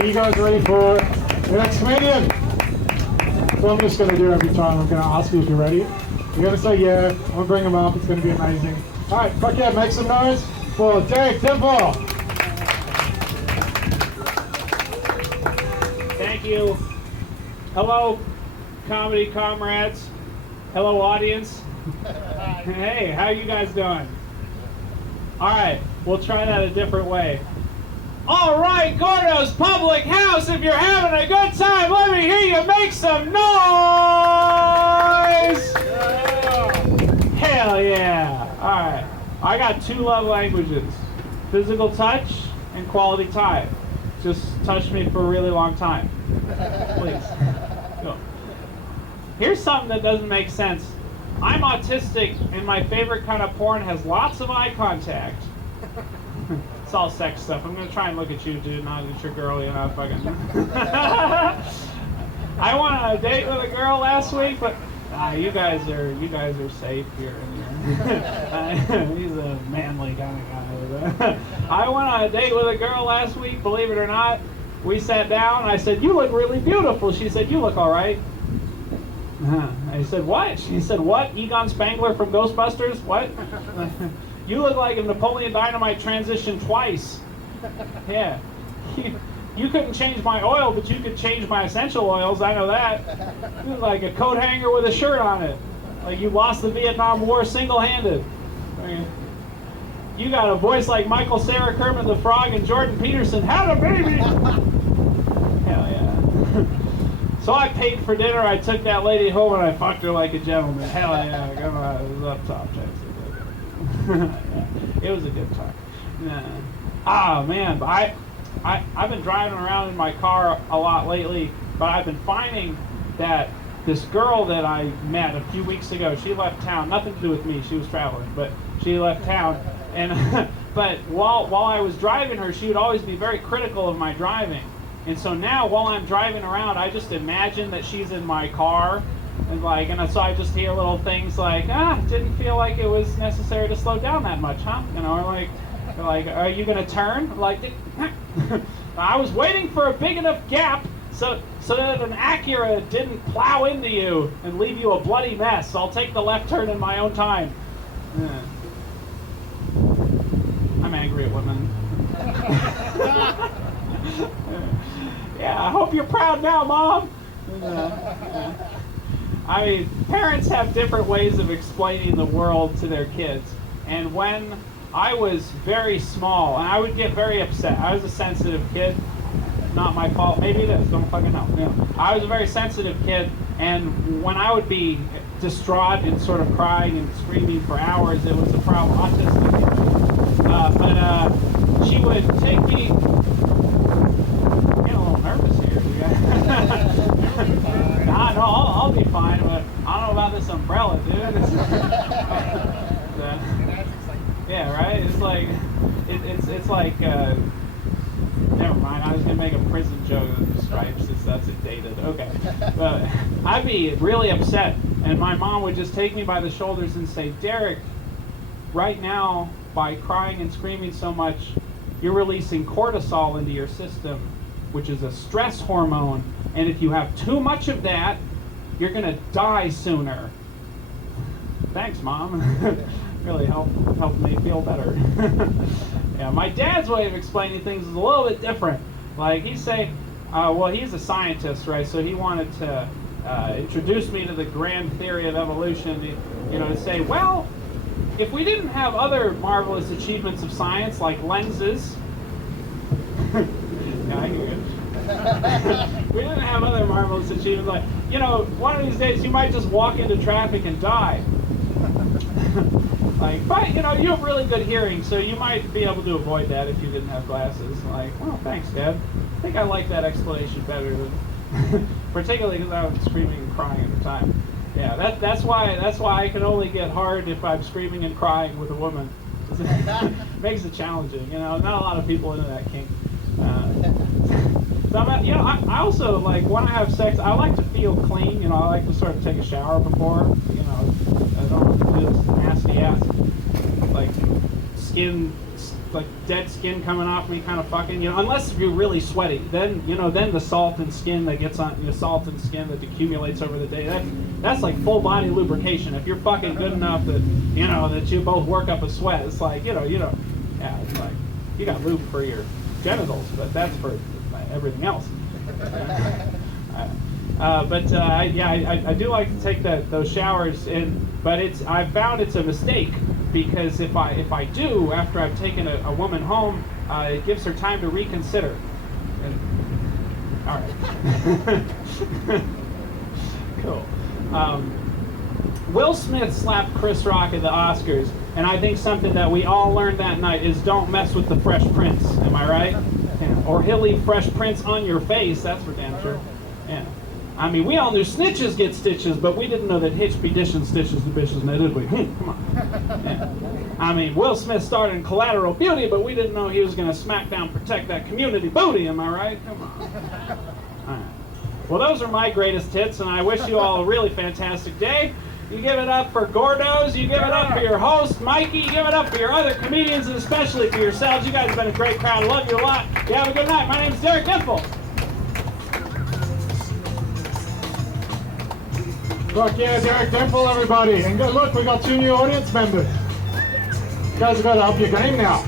Are you guys ready for the next comedian? So I'm just going to do every time. I'm going to ask you if you're ready. You're going to say yeah. I'm going to bring him up. It's going to be amazing. All right, fuck yeah, make some noise for Dimpfl. Thank you. Hello, comedy comrades. Hello, audience. Hey, how you guys doing? All right, we'll try that a different way. All right, Gourdough's Public House, if you're having a good time, let me hear you make some noise! Hell yeah. All right, I got two love languages, physical touch and quality time. Just touch me for a really long time, please. Go. Here's something that doesn't make sense. I'm autistic, and my favorite kind of porn has lots of eye contact. It's all sex stuff. I'm gonna try and look at you, dude, not at your girl, you know, fucking. I went on a date with a girl last week, but you guys are safe here. He's a manly kind of guy. I went on a date with a girl last week, believe it or not. We sat down, and I said, "You look really beautiful." She said, "You look all right." I said, "What?" She said, "What? Egon Spangler from Ghostbusters? What?" "You look like if Napoleon Dynamite transitioned twice." Yeah. You couldn't change my oil, but you could change my essential oils. I know that. You look like a coat hanger with a shirt on it. Like you lost the Vietnam War single-handed. I mean, you got a voice like Michael Cera, Kermit the Frog, and Jordan Peterson. Had a baby! Hell yeah. So I paid for dinner. I took that lady home and I fucked her like a gentleman. Hell yeah. Come on. It was up top, Texas. Yeah, it was a good time. Ah, man. But I've been driving around in my car a lot lately, but I've been finding that this girl that I met a few weeks ago, she left town. Nothing to do with me. She was traveling, but she left town. And but while I was driving her, she would always be very critical of my driving. And so now, while I'm driving around, I just imagine that she's in my car, and so I just hear little things like, didn't feel like it was necessary to slow down that much, huh? You know, or like, are you gonna turn? Like, I was waiting for a big enough gap so that an Acura didn't plow into you and leave you a bloody mess. I'll take the left turn in my own time. Yeah. I'm angry at women. Yeah, I hope you're proud now, Mom. I mean, parents have different ways of explaining the world to their kids. And when I was very small, and I would get very upset. I was a sensitive kid. Not my fault. Maybe it is. Don't fucking know. Yeah. I was a very sensitive kid, and when I would be distraught and sort of crying and screaming for hours, it was a problem. Autistic. But she would take me. Getting a little nervous here. Nah, no, I'll be fine. But I don't know about this umbrella, dude. Yeah, right. It's like it's like. Never mind. I was gonna make a prison joke of stripes since that's dated. Okay, but I'd be really upset, and my mom would just take me by the shoulders and say, "Derek, right now, by crying and screaming so much, you're releasing cortisol into your system, which is a stress hormone, and if you have too much of that, you're gonna die sooner." Thanks, Mom. Really helped me feel better. Yeah, my dad's way of explaining things is a little bit different. Like he'd say, well, he's a scientist, right? So he wanted to introduce me to the grand theory of evolution. To say, well, if we didn't have other marvelous achievements of science like lenses, yeah, I hear you. We didn't have other marvelous achievements like, one of these days you might just walk into traffic and die. But you have really good hearing, so you might be able to avoid that if you didn't have glasses. Well, thanks, Dad. I think I like that explanation better than, particularly because I was screaming and crying at the time. Yeah, that's why I can only get hard if I'm screaming and crying with a woman. Makes it challenging. Not a lot of people into that kink. So I also when I have sex, I like to feel clean. I like to sort of take a shower before. I don't do this nasty ass skin like dead skin coming off me, kind of fucking, you know, unless you're really sweaty. Then, you know, then the salt and skin that gets on, salt and skin that accumulates over the day, that's like full body lubrication. If you're fucking good enough that, you know, that you both work up a sweat, it's like, yeah, it's like, you got lube for your genitals, but that's for everything else. I do like to take those showers, but I found it's a mistake, because if I do after I've taken a woman home, it gives her time to reconsider. All right. Cool. Will Smith slapped Chris Rock at the Oscars, and I think something that we all learned that night is don't mess with the Fresh Prince. Am I right? Yeah. Or he'll leave Fresh Prince on your face. That's for damn sure. Yeah. I mean, we all knew snitches get stitches, but we didn't know that hitch be dishing stitches to bitches, now did we? Come on. Yeah. I mean, Will Smith started in Collateral Beauty, but we didn't know he was going to smack down, protect that community booty. Am I right? Come on. All right. Well, those are my greatest hits, and I wish you all a really fantastic day. You give it up for Gourdoughs, you give it up for your host, Mikey, you give it up for your other comedians, and especially for yourselves. You guys have been a great crowd. I love you a lot. You have a good night. My name's Derek Dimpfl. Fuck yeah, Derek Dimpfl, everybody. And good look, we got 2 new audience members. You guys have got to up your game now.